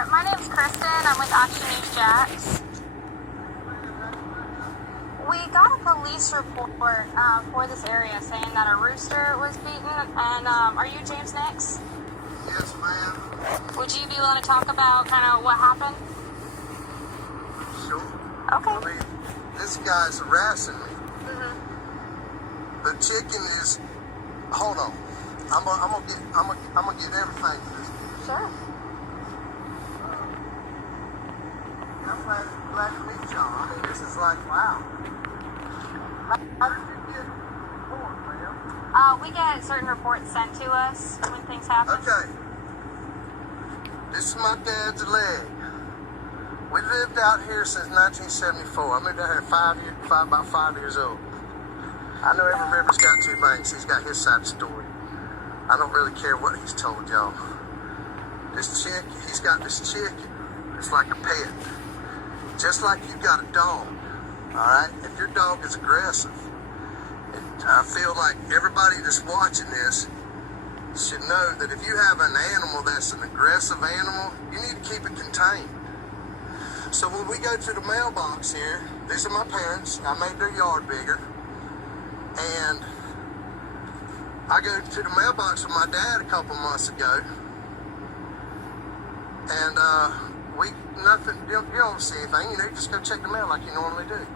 there. My name's Kristen. I'm with Action News Jax. We got a police report for this area saying that a rooster was beaten. And are you James Nix? Yes, ma'am. Would you be willing to talk about kind of what happened? Sure. Okay. I mean, this guy's harassing me. Mm-hmm. The chicken is. Hold on. I'm gonna get everything for this. Sure. I'm glad to meet y'all. I mean, this is like, wow. How did you get report, ma'am? We get certain reports sent to us when things happen. Okay. This is my dad's leg. We lived out here since 1974. I moved out here about 5 years old. I know every river's got two banks. He's got his side of the story. I don't really care what he's told y'all. This chick, he's got this chick. It's like a pet. Just like you got a dog. Alright? If your dog is aggressive, I feel like everybody that's watching this should know that if you have an animal that's an aggressive animal, you need to keep it contained. So when we go to the mailbox here, these are my parents. I made their yard bigger. And I go to the mailbox with my dad a couple months ago. And you don't see anything. You just go check the mail like you normally do.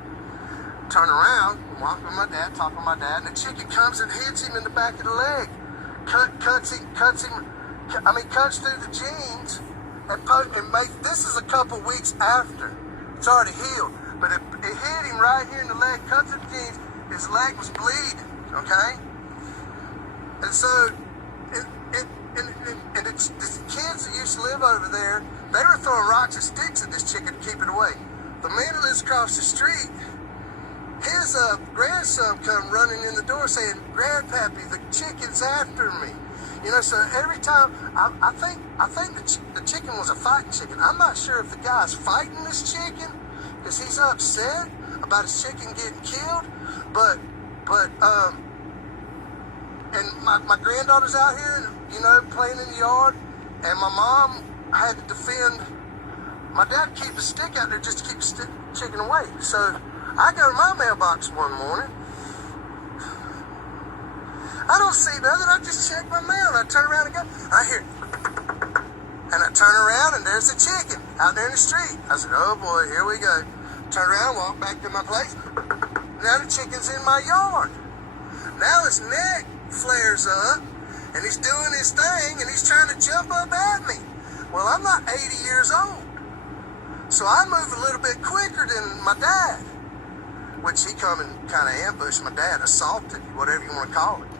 Turn around, walk with my dad, talk with my dad, and the chicken comes and hits him in the back of the leg. Cuts through the jeans and makes, this is a couple weeks after. It's already healed. But it hit him right here in the leg, cuts through the jeans, his leg was bleeding, okay? And so, the kids that used to live over there, they were throwing rocks and sticks at this chicken to keep it away. The man that lives across the street, his grandson come running in the door saying, "Grandpappy, the chicken's after me." You know, so every time, I think the chicken was a fighting chicken. I'm not sure if the guy's fighting this chicken because he's upset about his chicken getting killed, but and my granddaughter's out here, you know, playing in the yard, and my mom had to defend my dad, keep the stick out there just to keep the chicken away. So I go to my mailbox one morning. I don't see nothing. I just check my mail, and I turn around and go. I hear, and I turn around, and there's the chicken out there in the street. I said, "Oh boy, here we go." Turn around, walk back to my place. Now the chicken's in my yard. Now his neck flares up, and he's doing his thing, and he's trying to jump up at me. Well, I'm not 80 years old, so I move a little bit quicker than my dad, which he come and kind of ambushed my dad, assaulted, whatever you want to call it.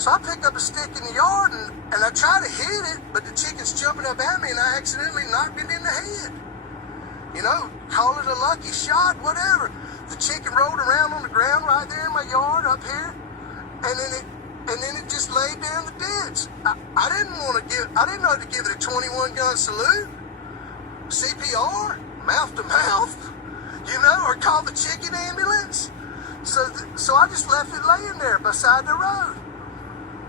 So I pick up a stick in the yard, and I try to hit it, but the chicken's jumping up at me, and I accidentally knocked it in the head. You know, call it a lucky shot, whatever. The chicken rolled around on the ground right there in my yard up here, and then it just laid there in the ditch. I didn't know to give it a 21 gun salute, CPR, mouth to mouth, you know, or call the chicken ambulance. So I just left it laying there beside the road.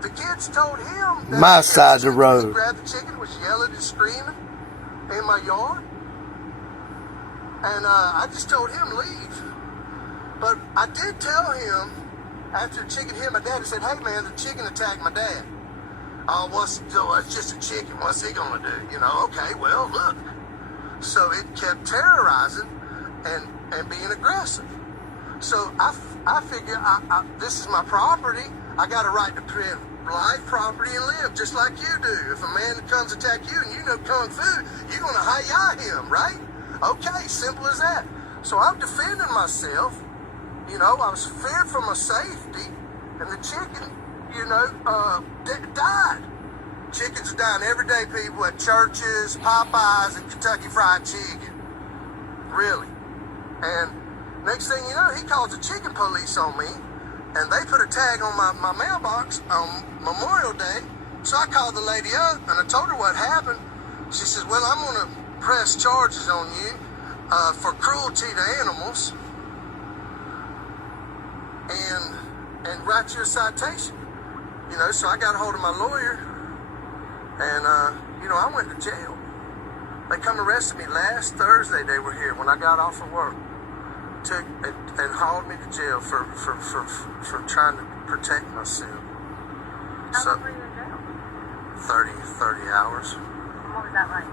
The kids told him that my side of the road. He grabbed the chicken, was yelling and screaming in my yard. And I just told him leave. But I did tell him, after the chicken hit my dad, I said, "Hey man, the chicken attacked my dad." "Oh, it's just a chicken. What's he gonna do?" You know, okay, well, look. So it kept terrorizing and being aggressive. So I figure this is my property. I got a right to protect life, property, and live, just like you do. If a man comes to attack you and you know kung fu, you're gonna hi-ya him, right? Okay, simple as that. So I'm defending myself. You know, I was feared for my safety, and the chicken, you know, died. Chickens are dying every day, people, at churches, Popeyes, and Kentucky Fried Chicken. Really. And next thing you know, he calls the chicken police on me, and they put a tag on my mailbox on Memorial Day. So I called the lady up, and I told her what happened. She says, "Well, I'm going to press charges on you for cruelty to animals and write you a citation." You know, so I got a hold of my lawyer, and, you know, I went to jail. They come arrested me last Thursday. They were here when I got off of work. Took and hauled me to jail for trying to protect myself. How So long were you in jail? 30 hours. What was that like?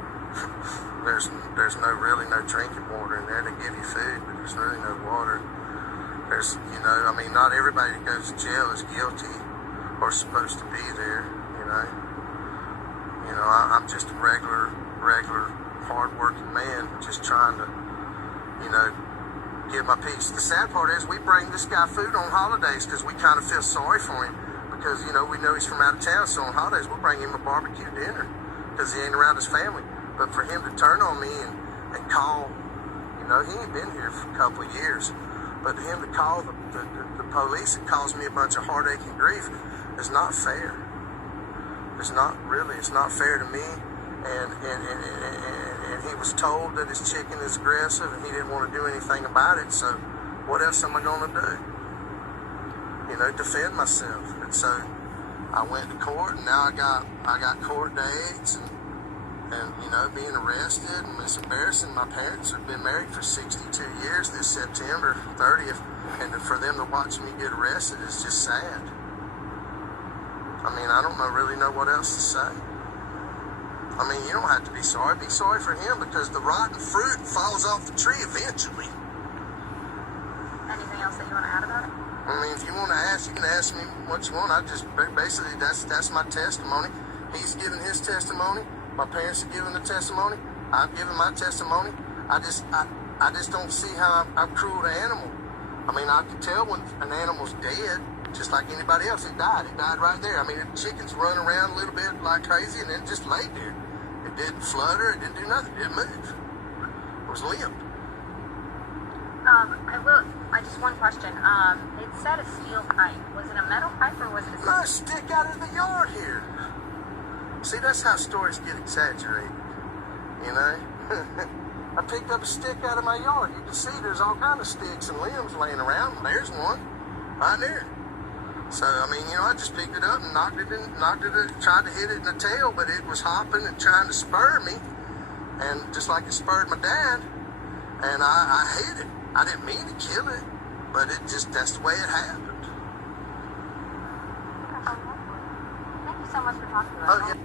There's no drinking water in there. They give you food, but there's really no water. There's, not everybody that goes to jail is guilty or supposed to be there, I'm just a regular, hard-working man just trying to, get my piece. The sad part is we bring this guy food on holidays because we kind of feel sorry for him because, we know he's from out of town, so on holidays we'll bring him a barbecue dinner because he ain't around his family. But for him to turn on me and call, he ain't been here for a couple of years, but him to call the police and cause me a bunch of heartache and grief is not fair. It's not fair to me. And he was told that his chicken is aggressive and he didn't want to do anything about it. So what else am I going to do? Defend myself. And so I went to court, and now I got court dates and being arrested, and it's embarrassing. My parents have been married for 62 years this September 30th, and for them to watch me get arrested is just sad. I don't really know what else to say. You don't have to be sorry. Be sorry for him because the rotten fruit falls off the tree eventually. Anything else that you want to add about it? If you want to ask, you can ask me what you want. Basically, that's my testimony. He's given his testimony. My parents have given the testimony. I've given my testimony. I just don't see how I'm cruel to animal. I can tell when an animal's dead, just like anybody else. It died. It died right there. The chickens run around a little bit like crazy and then just laid there. It didn't flutter. It didn't do nothing. It didn't move. It was limp. Just one question. It said a steel pipe. Was it a metal pipe or was it a... No, stick out of the yard here. See, that's how stories get exaggerated. I picked up a stick out of my yard. You can see there's all kind of sticks and limbs laying around. There's one right there. So, I just picked it up and knocked it, tried to hit it in the tail, but it was hopping and trying to spur me. And just like it spurred my dad. And I hate it. I didn't mean to kill it, but that's the way it happened. Thank you so much for talking to us. Oh, yeah.